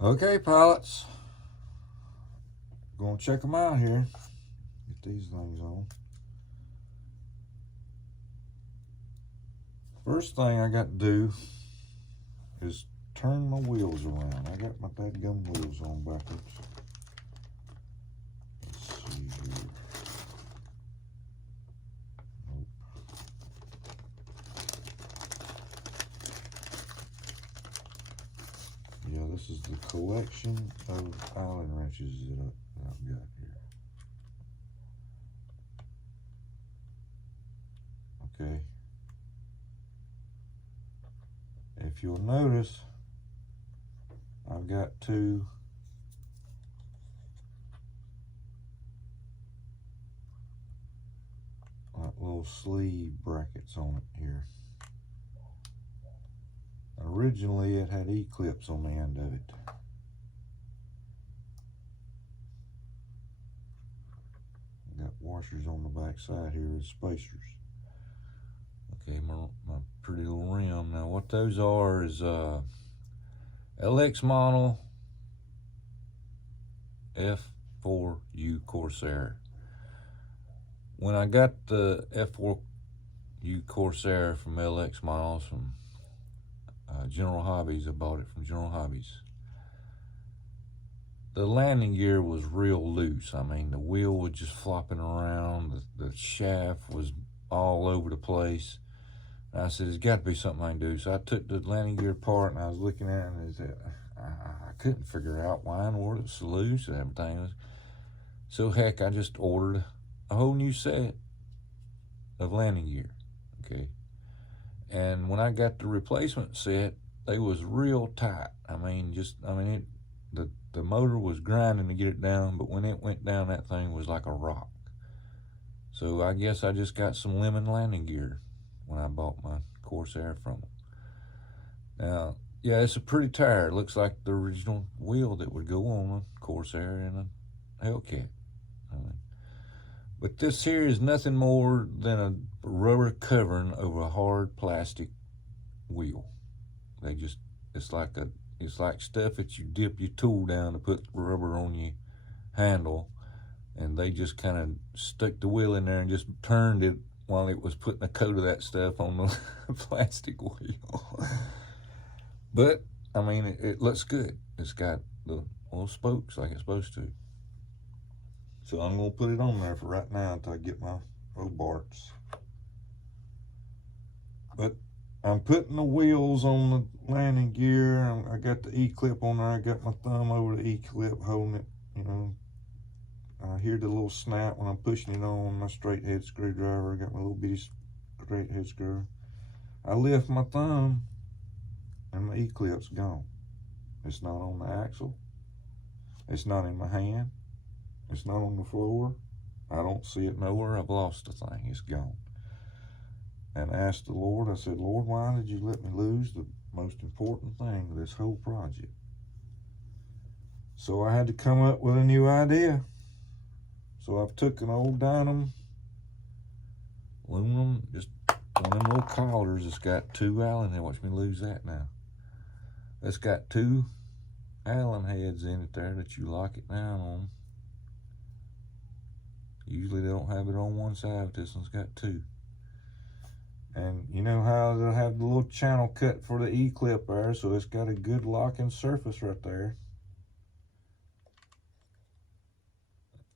Okay, pilots. Gonna check them out here. Get these things on. First thing I got to do is turn my wheels around. I got my dadgum wheels on backwards. Let's see here. Nope. Yeah, this is the collection of Allen wrenches that I've got here. Okay. If you'll notice, I've got two little sleeve brackets on it here. Originally, it had E-clips on the end of it. Got washers on the back side here with spacers. Okay, my pretty little rim. Now, what those are is LX model F4U Corsair. When I got the F4U Corsair from LX Models from General Hobbies, I bought it from General Hobbies. The landing gear was real loose. I mean, the wheel was just flopping around. The shaft was all over the place. And I said, there's got to be something I can do. So I took the landing gear apart and I was looking at it and I couldn't figure out why in the world it was so loose and everything. So heck, I just ordered a whole new set of landing gear, okay? And when I got the replacement set, they was real tight. The motor was grinding to get it down, but when it went down, that thing was like a rock. So I guess I just got some lemon landing gear when I bought my Corsair from them. Now, yeah, it's a pretty tire. It looks like the original wheel that would go on a Corsair and a Hellcat. But this here is nothing more than a rubber covering over a hard plastic wheel. It's like stuff that you dip your tool down to put rubber on your handle, and they just kind of stuck the wheel in there and just turned it while it was putting a coat of that stuff on the plastic wheel. But, I mean, it looks good. It's got the little spokes like it's supposed to. So I'm going to put it on there for right now until I get my Robarts. But I'm putting the wheels on the landing gear. I got the E-clip on there. I got my thumb over the E-clip holding it, you know. I hear the little snap when I'm pushing it on my straight head screwdriver. I got my little bitty straight head screw. I lift my thumb and my E-clip's gone. It's not on the axle. It's not in my hand. It's not on the floor. I don't see it nowhere. I've lost the thing. It's gone. And I asked the Lord, I said, Lord, why did you let me lose the most important thing of this whole project? So I had to come up with a new idea. So I've took an old Dynam aluminum, just one of them little collars that's got two Allen heads. Watch me lose that now. It's got two Allen heads in it there that you lock it down on. Usually they don't have it on one side, but this one's got two. And you know how they'll have the little channel cut for the E-clip there, so it's got a good locking surface right there.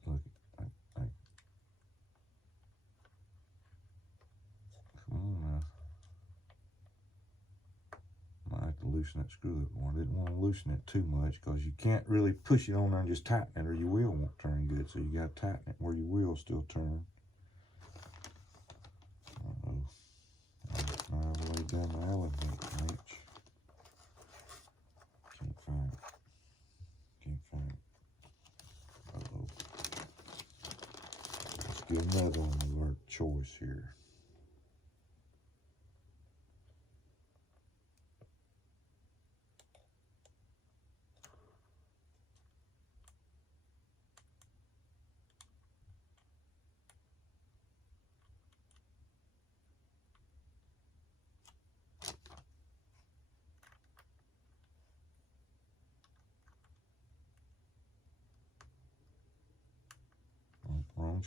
Look, come on now. Might have to loosen that screw up more. I didn't want to loosen it too much because you can't really push it on there and just tighten it or your wheel won't turn good. So you got to tighten it where your wheel's still turning. Uh-oh. I've laid down the Allen wrench. Can't find it. Can't find it. Uh-oh. Let's get another one of our choice here.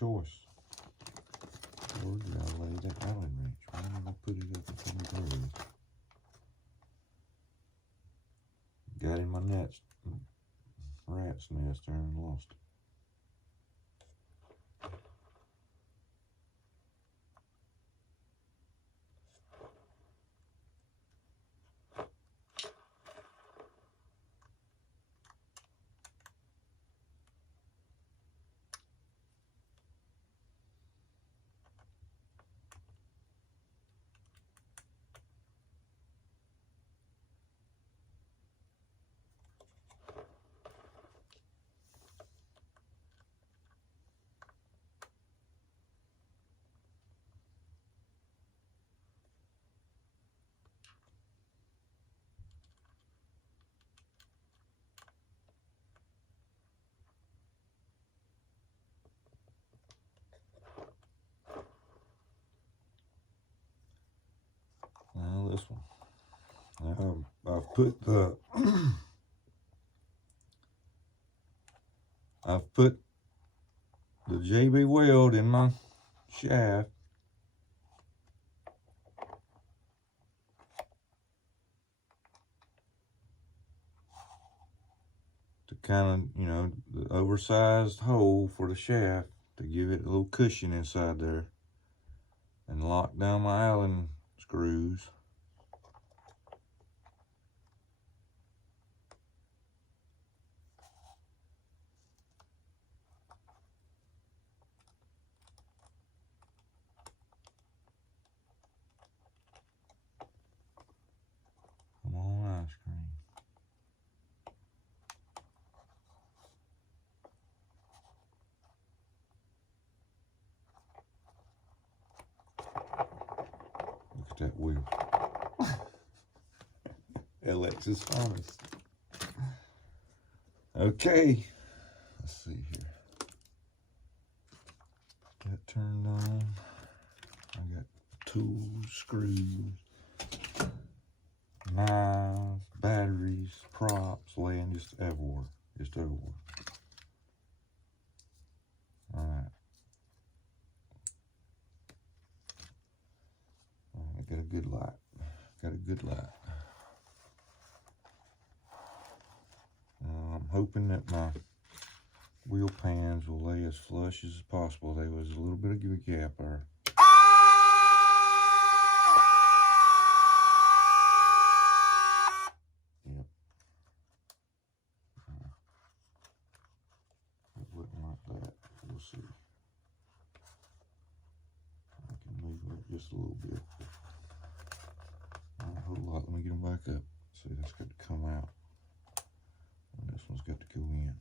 wrong choice. Where did I lay that Allen wrench? Why did I put it up and there it is? Got in my rat's nest there and lost it. Now this one. Now I've put the I've put the JB weld in my shaft. To kind of, you know, the oversized hole for the shaft to give it a little cushion inside there, and lock down my Allen screws. Come on, ice cream. Look at that wheel. LX is honest. Okay, let's see here. That turned on. I got tools, screws, knives, batteries, props laying just everywhere. Just everywhere. Alright. I got a good light. Got a good light. I'm hoping that my wheel pans will lay as flush as possible. There was a little bit of a gap there. Yep. It wasn't like that. We'll see. I can move it just a little bit. Not a whole lot. Let me get them back up. See, that's got to come out. And this one's got to go in.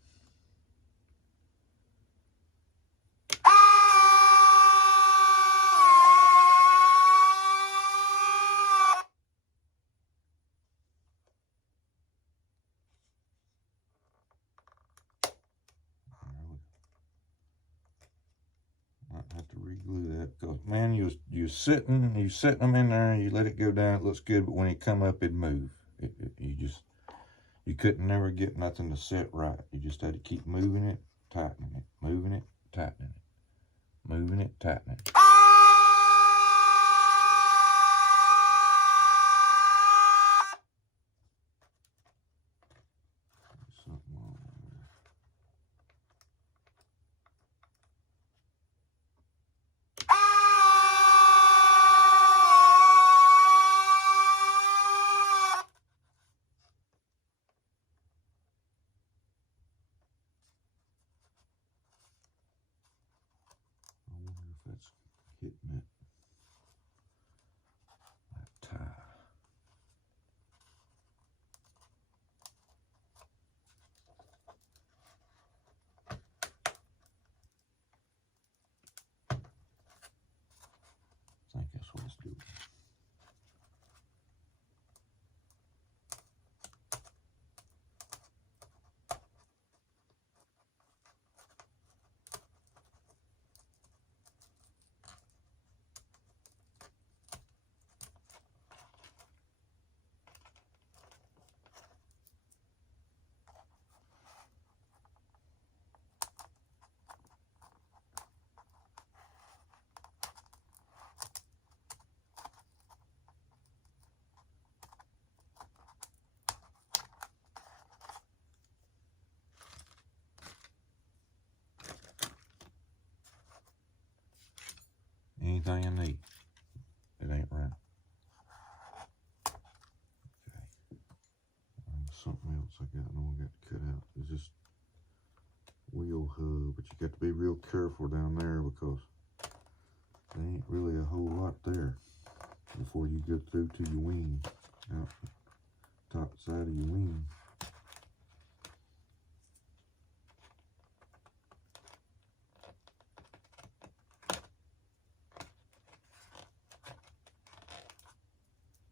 Might have to re-glue that because, man, you're setting them in there and you let it go down. It looks good, but when it come up, it'd move. You couldn't never get nothing to set right. You just had to keep moving it, tightening it, moving it, tightening it, moving it, tightening it. Something wrong there. I wonder if that's hitting it. That tie. I think that's what it's doing. thing I need. It ain't right. Okay. Something else I got. I know I got to cut out. It's just wheel hub, but you got to be real careful down there because there ain't really a whole lot there before you get through to your wing, out the top side of your wing.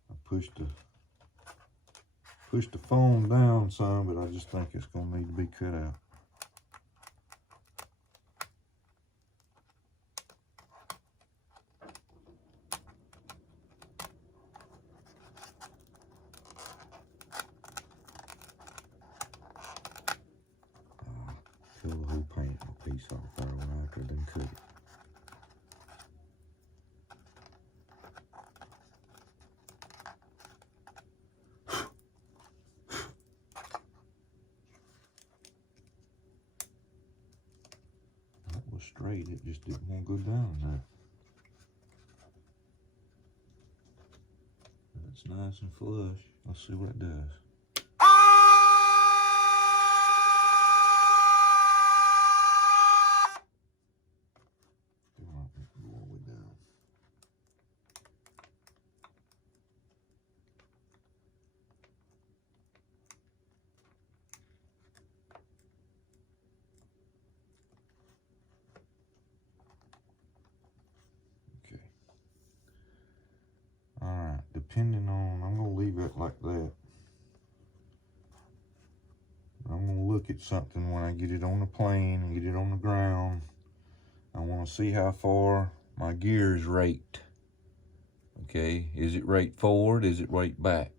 I pushed the foam down some, but I just think it's gonna need to be cut out. Peel the whole paint a piece off there when I could then cut it. That was straight, it just didn't want to go down there. It's nice and flush. Let's see what it does. Alright, depending on, I'm going to leave it like that. I'm going to look at something when I get it on the plane and get it on the ground. I want to see how far my gear is raked. Okay, is it raked forward? Is it raked back?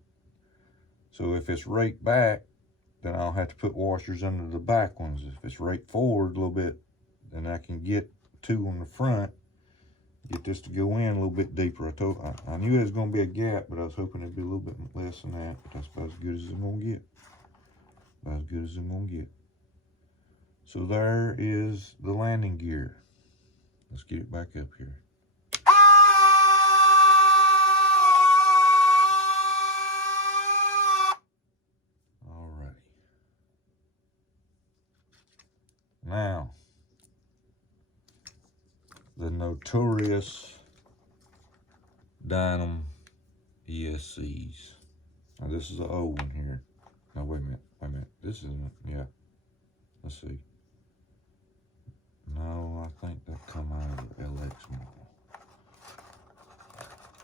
So if it's raked back, then I'll have to put washers under the back ones. If it's raked forward a little bit, then I can get two on the front. Get this to go in a little bit deeper. I knew there was going to be a gap, but I was hoping it'd be a little bit less than that. But that's about as good as I'm going to get. About as good as I'm going to get. So there is the landing gear. Let's get it back up here. Alrighty. Now, the notorious Dynam ESCs. Now this is an old one here. Now wait a minute. This isn't, yeah. Let's see. No, I think that come out of the LX model.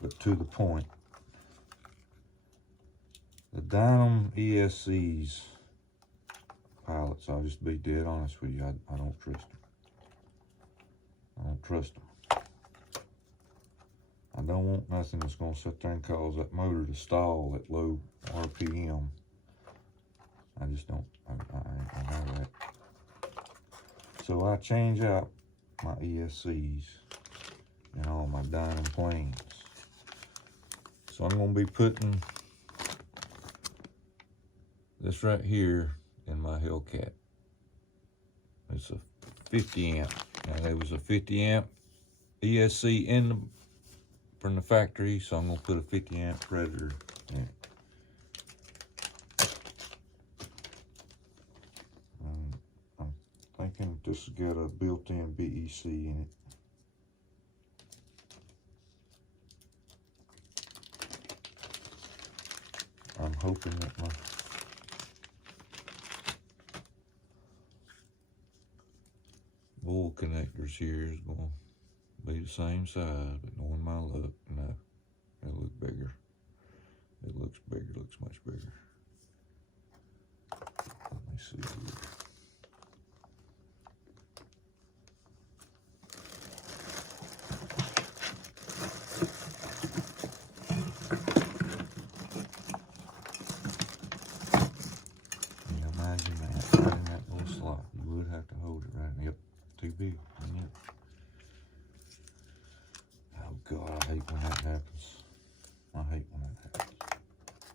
But to the point, the Dynam ESCs pilots, I'll just be dead honest with you, I don't trust them. I don't trust them. I don't want nothing that's going to sit there and cause that motor to stall at low RPM. I just don't, I know that. So I change out my ESCs and all my Dynam planes. So I'm going to be putting this right here in my Hellcat. It's a 50 amp. Now there was a 50 amp ESC from the factory, so I'm going to put a 50 amp Predator in it. I'm thinking this has got a built-in BEC in it. I'm hoping that my bowl connectors here is going to be the same size, but knowing my luck, no, it'll look bigger. It looks bigger, looks much bigger. Let me see here. Imagine that, right in that little slot. You would have to hold it right. Yep, too big. Yep. Oh God, I hate when that happens. I hate when that happens.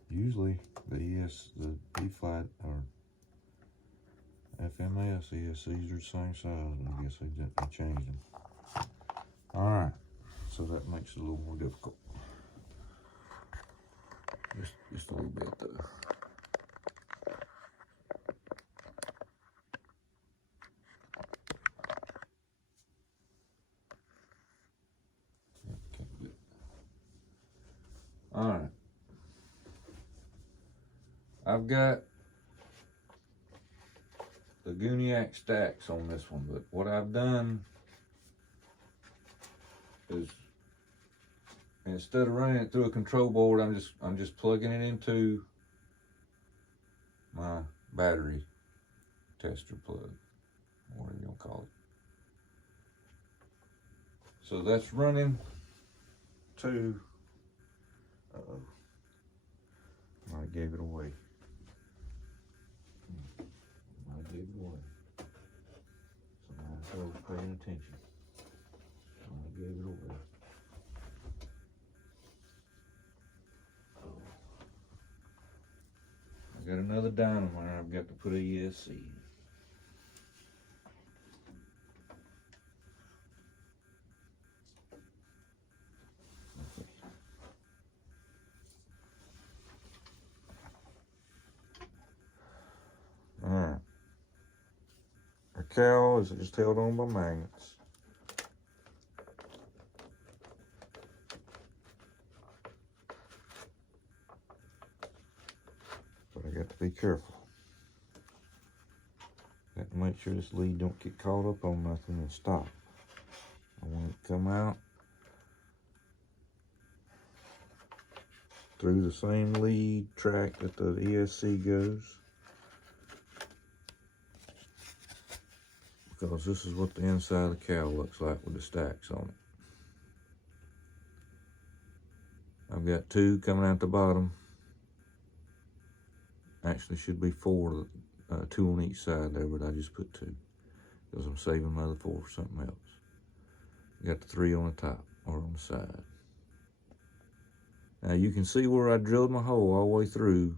Usually the B-flat or FMS ESCs are the same size. I guess they changed them. All right, so that makes it a little more difficult. Just a little bit though. All right. I've got the Guniac stacks on this one, but what I've done is instead of running it through a control board, I'm just plugging it into my battery tester plug, whatever you want to call it. So that's running to, uh-oh, I gave it away. I gave it away. So I was paying attention. I gave it away. I got another Dynam wire I've got to put a ESC in. Okay. Alright. Our cowl is just held on by magnets. But I got to be careful. Got to make sure this lead don't get caught up on nothing and stop. I want it to come out through the same lead track that the ESC goes. Because this is what the inside of the cowl looks like with the stacks on it. I've got 2 coming out the bottom. Actually should be 4, 2 on each side there, but I just put 2 because I'm saving my other 4 for something else. Got the 3 on the top or on the side. Now you can see where I drilled my hole all the way through.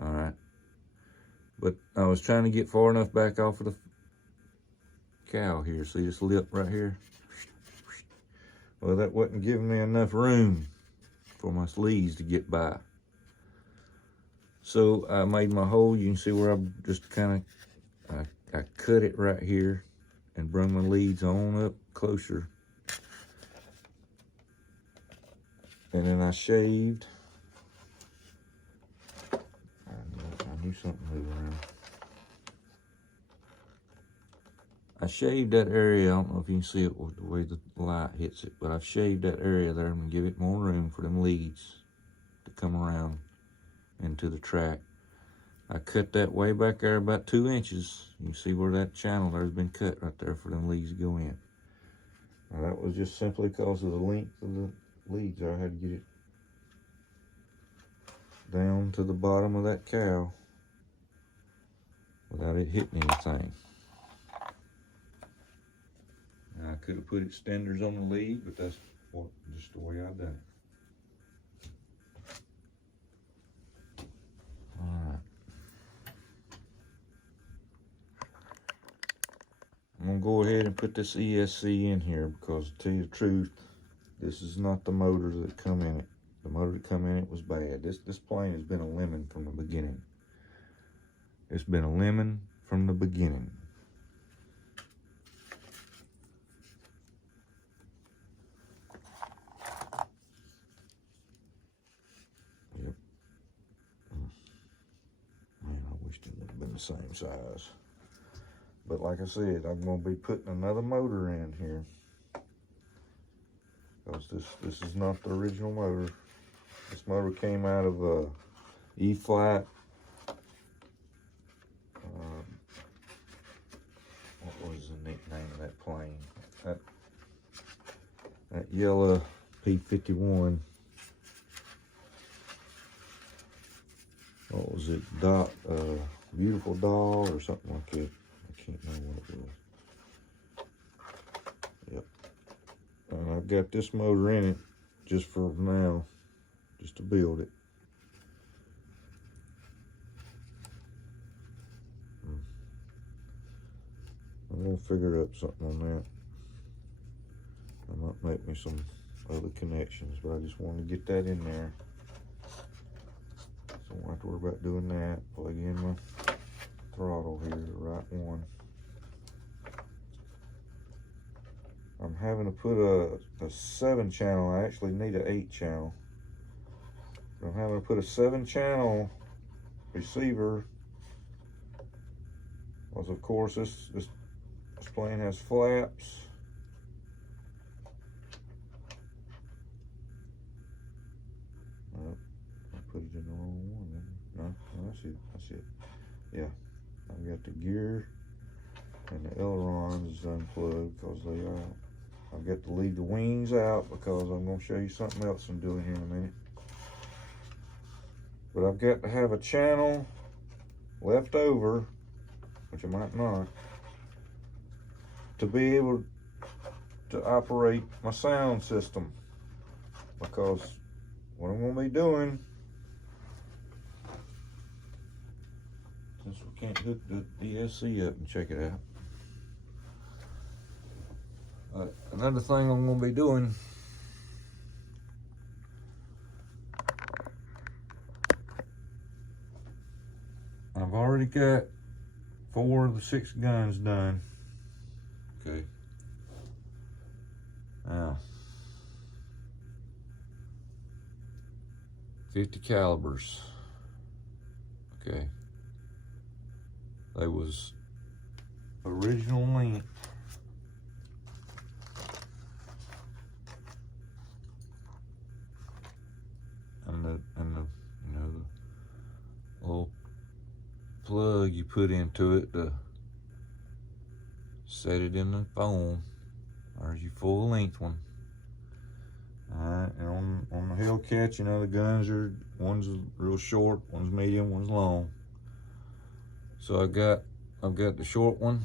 All right, but I was trying to get far enough back off of the cowl here. See this lip right here? Well, that wasn't giving me enough room for my sleeves to get by. So I made my hole. You can see where I just kind of, I cut it right here and bring my leads on up closer. And then I shaved. I knew something moved around. I shaved that area. I don't know if you can see it with the way the light hits it, but I've shaved that area there and give it more room for them leads to come around into the track. I cut that way back there about 2 inches. You can see where that channel there's been cut right there for them leads to go in. Now that was just simply because of the length of the leads. I had to get it down to the bottom of that cowl without it hitting anything. Now, I could have put extenders on the lead, but that's just the way I've done it. Alright. I'm going to go ahead and put this ESC in here because, to tell you the truth, this is not the motor that come in it. The motor that come in it was bad. This plane has been a lemon from the beginning. It's been a lemon from the beginning. Yep. Man, I wish it would have been the same size. But like I said, I'm going to be putting another motor in here. Because this is not the original motor. This motor came out of a E-flat. What was the nickname of that plane? That yellow P-51. What was it? Beautiful Doll or something like that. I can't remember what it was. Yep. And I've got this motor in it just for now, just to build it. I'm gonna figure out something on that. I might make me some other connections, but I just wanted to get that in there. So I don't have to worry about doing that. Plug in my throttle here, the right one. I'm having to put a 7-channel. I actually need an 8-channel. I'm having to put a 7-channel receiver, because of course this plane has flaps. Oh, I put it in the wrong one. No, that's it. That's it. Yeah, I've got the gear and the ailerons unplugged because they are. I've got to leave the wings out because I'm going to show you something else I'm doing here in a minute. But I've got to have a channel left over, which I might not, to be able to operate my sound system. Because what I'm going to be doing, since we can't hook the ESC up and check it out, another thing I'm going to be doing, I've already got 4 of the 6 guns done. Okay. Now, 50 calibers. Okay. They was original length. And the you know, the little plug you put into it to set it in the foam. There's your full length one. Alright, and on the Hellcat, you know, the guns are, one's real short, one's medium, one's long. So I've got the short one,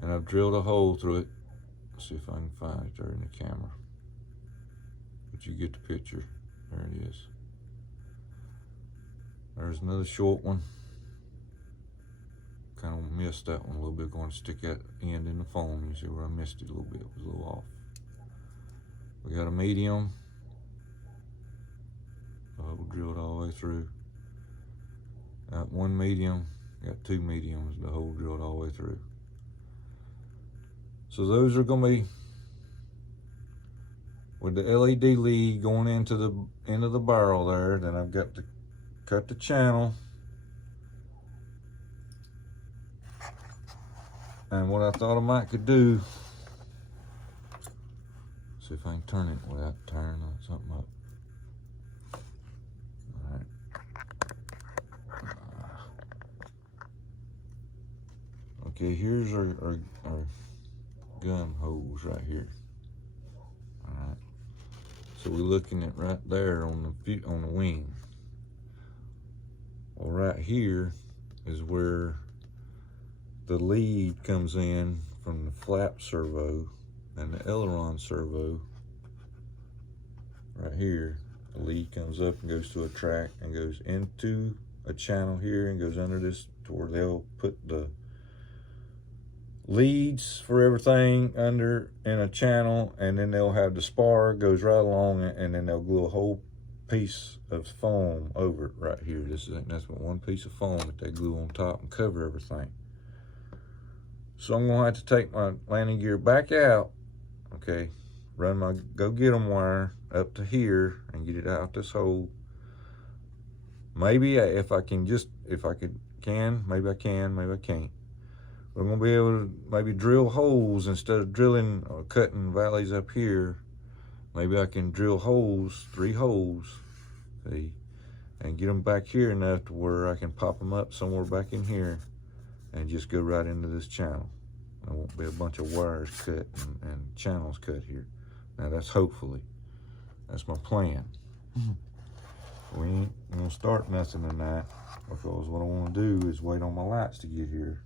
and I've drilled a hole through it. Let's see if I can find it there in the camera. But you get the picture. There it is. There's another short one. Kind of missed that one a little bit, going to stick that end in the foam. You see where I missed it a little bit, it was a little off. We got a medium. The hole drilled all the way through. Got one medium, got 2 mediums, the hole drilled all the way through. So those are gonna be with the LED lead going into the end of the barrel there. Then I've got to cut the channel. And what I thought I might could do, see if I can turn it without tearing something up. All right. Okay, here's our gun holes right here. All right. So we're looking at right there on the wing. Well, right here is where the lead comes in from the flap servo and the aileron servo. Right here, the lead comes up and goes to a track and goes into a channel here and goes under this to where they'll put the leads for everything under in a channel, and then they'll have the spar goes right along it, and then they'll glue a whole piece of foam over it right here. That's one piece of foam that they glue on top and cover everything. So I'm gonna have to take my landing gear back out, okay, run my go get 'em wire up to here and get it out this hole. Maybe if I can, maybe I can, maybe I can't. We're gonna be able to maybe drill holes instead of drilling or cutting valleys up here. Maybe I can drill holes, 3 holes, see, and get them back here enough to where I can pop them up somewhere back in here and just go right into this channel. There won't be a bunch of wires cut and channels cut here. Now that's my plan. We ain't gonna start nothing tonight because what I wanna do is wait on my lights to get here.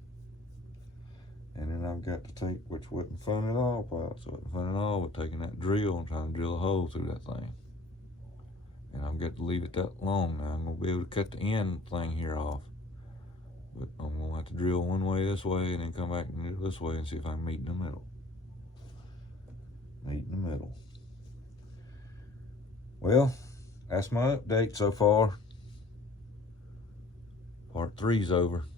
And then I've got to take, which wasn't fun at all, so it wasn't fun at all, but taking that drill and trying to drill a hole through that thing. And I've got to leave it that long now. I'm gonna be able to cut the end thing here off. But I'm gonna have to drill one way this way and then come back and do it this way and see if I can meet in the middle. meet in the middle. Well, that's my update so far. Part 3's over.